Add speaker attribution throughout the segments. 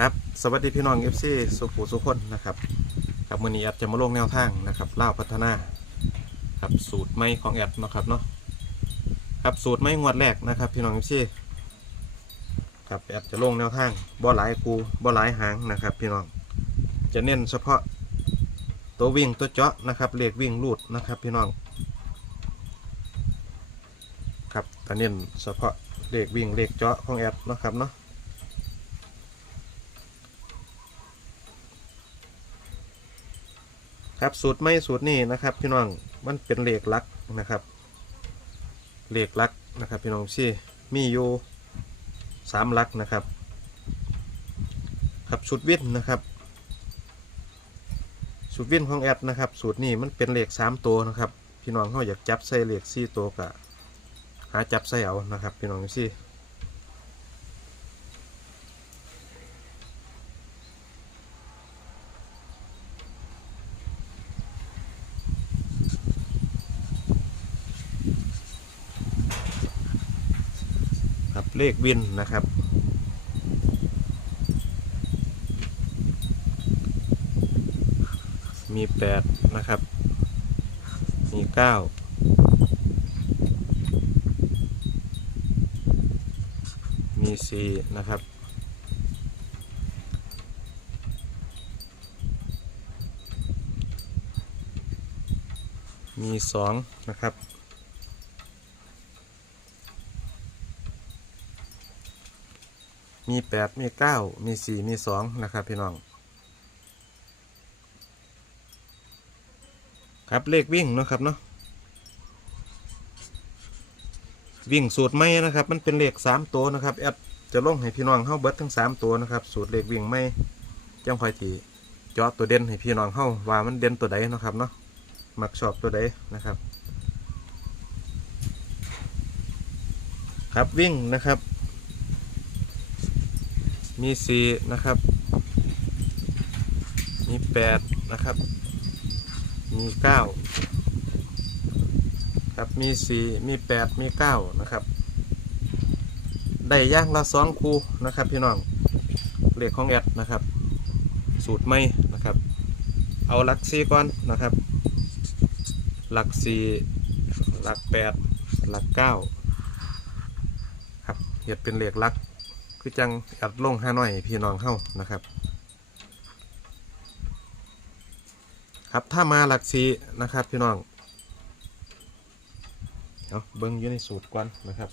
Speaker 1: ครับสวัสดีพี่น้อง FC สุขุสุขคนนะครับครับมือนี้แอดจะมาลงแนวทางนะครับเล่าพัฒนาครับสูตรไม่ของแอดนะครับเนาะครับสูตรไม่งวดแรกนะครับ พี่น้อง FC ครับแอดจะลงแนวทางบ่หลายคูบ่หลายหางนะครับ พี่น้องจะเน้นเฉพาะตัววิ่งตัวเจาะนะครับเลขวิ่งรูดนะครับ พี่น้องครับแต่เน้นเฉพาะเลขวิ่งเลขเจาะของแอดนะครับเนาะ ครับสูตรไม่สูตรนี่นะครับ พี่น้องมันเป็นเหล็กลักนะครับเหล็กลักนะครับ พี่น้องชี่มีอยู่สามลักนะครับครับสูตรวิทย์นะครับสูตรวิทย์ของแอดนะครับ สูตรนี้มันเป็นเหล็กสามตัวนะครับ พี่น้องเขาอยากจับใส่เหล็กสี่ตัวกะหาจับใส่เอานะครับ พี่น้องชี่ เลขวินนะครับ มีแปดนะครับ มีเก้ามีสี่นะครับมีสองนะครับ มีแปดมีเก้ามีสี่มีสองนะครับพี่น้อง ครับเลขวิ่งเนาะครับเนาะวิ่งสูตรไม่นะครับ มันเป็นเลขสามตัวนะครับแอดจะลงให้พี่น้องเข้าเบิดทั้งสามตัวนะครับ สูตรเลขวิ่งไม่จังคอยตีจาะตัวเด่นให้พี่น้องเข้าว่ามันเด่นตัวใดนะครับเนาะมักชอบตัวใดนะครับ ครับวิ่งนะครับ มีสี่นะครับ มีแปดนะครับ มีเก้าครับ มีสี่มีแปดมีเก้านะครับ ได้ย่างละสองคูนะครับพี่น้อง เลขของแอดนะครับ สูตรไม่นะครับ เอาหลักสี่ก่อนนะครับ หลักสี่หลักแปดหลักเก้าครับเห็ดเป็นเลขหลัก คือจังอัดลงห้าน้อยพี่น้องเข้านะครับ ครับถ้ามาหลักสีนะครับพี่น้องเอาเบิ้งอยู่ในสูตรก่อนนะครับ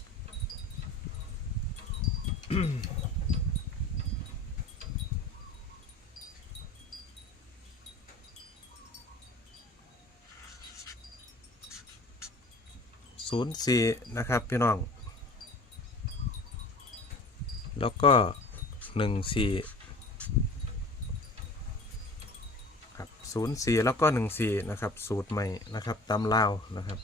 Speaker 1: ศูนย์สี่นะครับพี่น้อง แล้วก็หนึ่งสี่ครับศูนย์สี่แล้วก็หนึ่งสี่นะครับ สูตรใหม่นะครับตามลาวนะครับ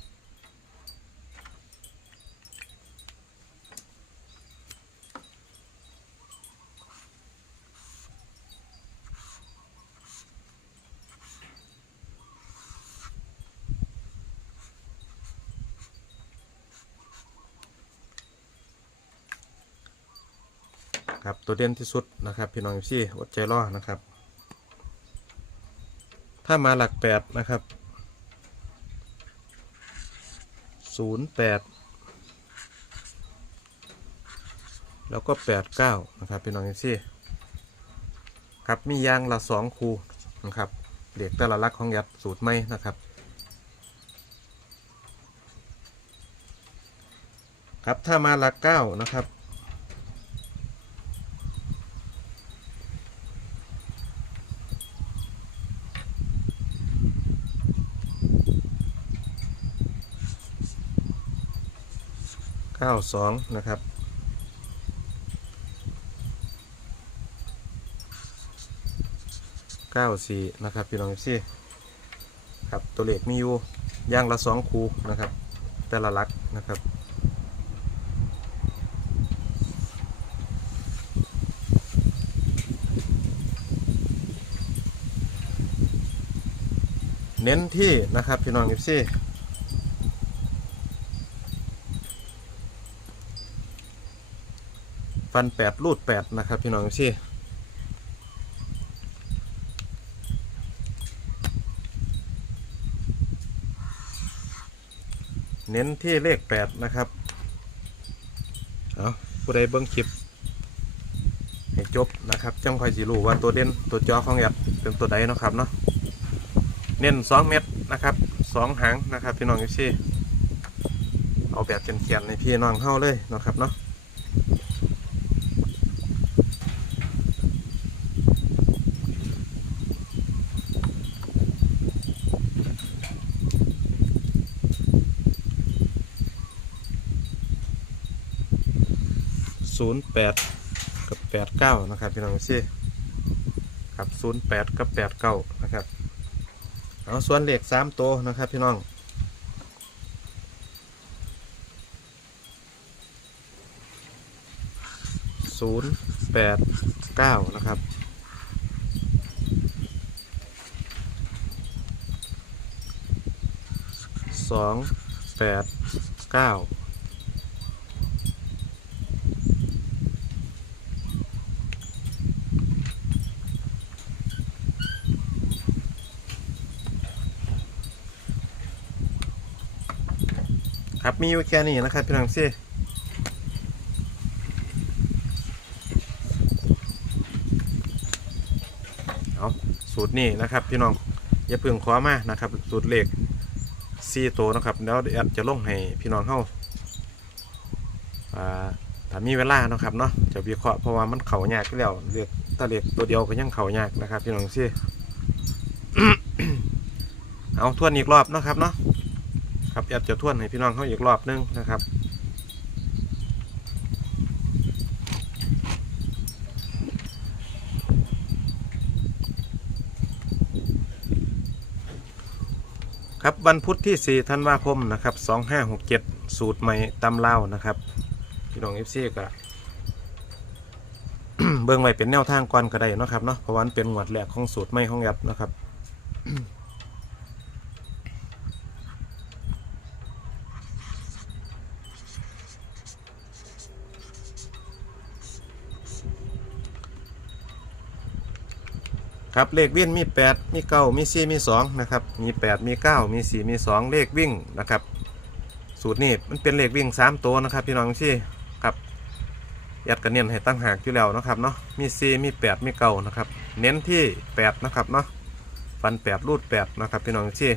Speaker 1: ครับ ตัวเด่นที่สุดนะครับพี่น้องพี่อดใจรอนะครับ ถ้ามาหลักแปดนะครับศูนย์แปดแล้วก็แปดเก้านะครับพี่น้องพี่ครับมียางละสองคูนะครับเด็กแต่ละลักของยัดสูตรไม่นะครับครับถ้ามาหลักเก้านะครับ ก้าสองนะครับเก้าสี่นะครับพี่น้องพี่ครับตัวเลขมีอยู่ย่างละสองคูนะครับ แต่ละหลักนะครับเน้นที่นะครับพี่น้องพี่ฟัันแปดรูดแปดนะครับพี่น้องที่เน้นที่เลขแปดนะครับเอาผู้ใดเบิ้งคลิปให้จบนะครับจังคอยสิรู้ว่าตัวเด่นตัวจอของแอบเป็นตัวใดนะครับเนาะเน้นสองเม็ดนะครับสองหางนะครับพี่น้องเอฟซี่เอาแบบเขียนๆในพี่น้องเข้าเลยนะครับเนาะ ศูนย์แปดกับแปดเก้านะครับพี่น้องซี่ครับศูนย์แปดกับแปดเก้านะครับเอาส่วนเหลขสามตัวนะครับพี่น้องศูนย์แปดเก้านะครับสองแปดเก้า ครับมีอยู่แค่นี้นะครับพี่น้องซี่เอาสูตรนี้นะครับ พี่น้องอย่าเพิ่งขอมานะครับ สูตรเลขซีโตวนะครับแล้วแอดจะลงให้พี่น้องเข้าอ่าถ้ามีเวลานะครับเนาะจะวิเคราะห์เพราะว่ามันเข่ายากอยู่แล้วเลือกตะเลขตัวเดียวก็ยังเข่ายากนะครับ พี่น้องซี่เอาทวนอีกรอบนะครับเนาะ ครับแอดจะท่วนให้พี่น้องเขาอีกรอบนึงนะครับครับวันพุธที่ 4 ธันวาคมนะครับ 2567 สูตรใหม่ตำเล่านะครับ พี่น้องเอฟซีก็เบิ่งไว้เป็นแนวทางก่อนก็ได้นะครับเนาะเพราะวันเป็นงวดแรกของสูตรใหม่ของแอดนะครับ ครับเลขวิ่งมี 8 มี9มี4มี2นะครับมี 8 มี 9 มี 4 มี 2 เลขวิ่งนะครับ สูตรนี้มันเป็นเลขวิ่ง 3 ตัวนะครับพี่น้องที่ครับยัดกันเน้นให้ตั้งหากอยู่แล้วนะครับเนาะมี 4 มี 8 มี9นะครับ เน้นที่ 8 นะครับเนาะฟัน 8 รูด 8 นะครับพี่น้องที่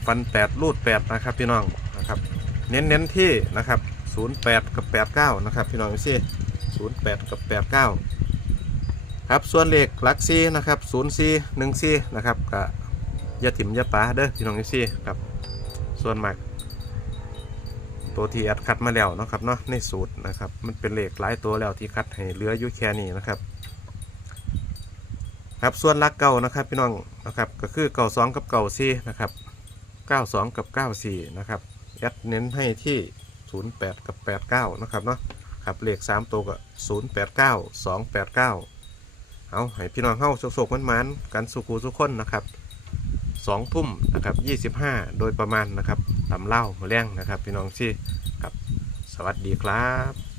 Speaker 1: ครับฟัน8รูด8นะครับพี่น้องนะครับ เน้นเน้นที่นะครับ08กับ89นะครับพี่น้องที่08กับ89ครับส่วนเลขหลักซีนะครับ0ซี1ซีนะครับก็อย่าถิ่มยาป๋าเด้อพี่น้องที่ครับส่วนมากตัวที่แอดคัดมาแล้วนะครับเนาะในสูตรนะครับมันเป็นเหลขหลายตัวแล้วที่คัดให้เหลืออยู่แค่นี้นะครับ ครับส่วนลักเก่านะครับพี่น้องนะครับก็คือเก่าสองกับเก่าซีนะครับ เก้าสองกับเก้าสี่นะครับแอดเน้นให้ที่ศูนย์แปดกับแปดเก้านะครับเนาะครับเลขสามตัวก็ศูนย์แปดเก้าสองแปดเก้าเอาให้พี่น้องเข้าโศกๆมันๆกันสุขูสุขคนนะครับสองทุ่มนะครับยี่สิบห้าโดยประมาณนะครับตำเล่ามาแรงนะครับ พี่น้องที่ครับสวัสดีครับ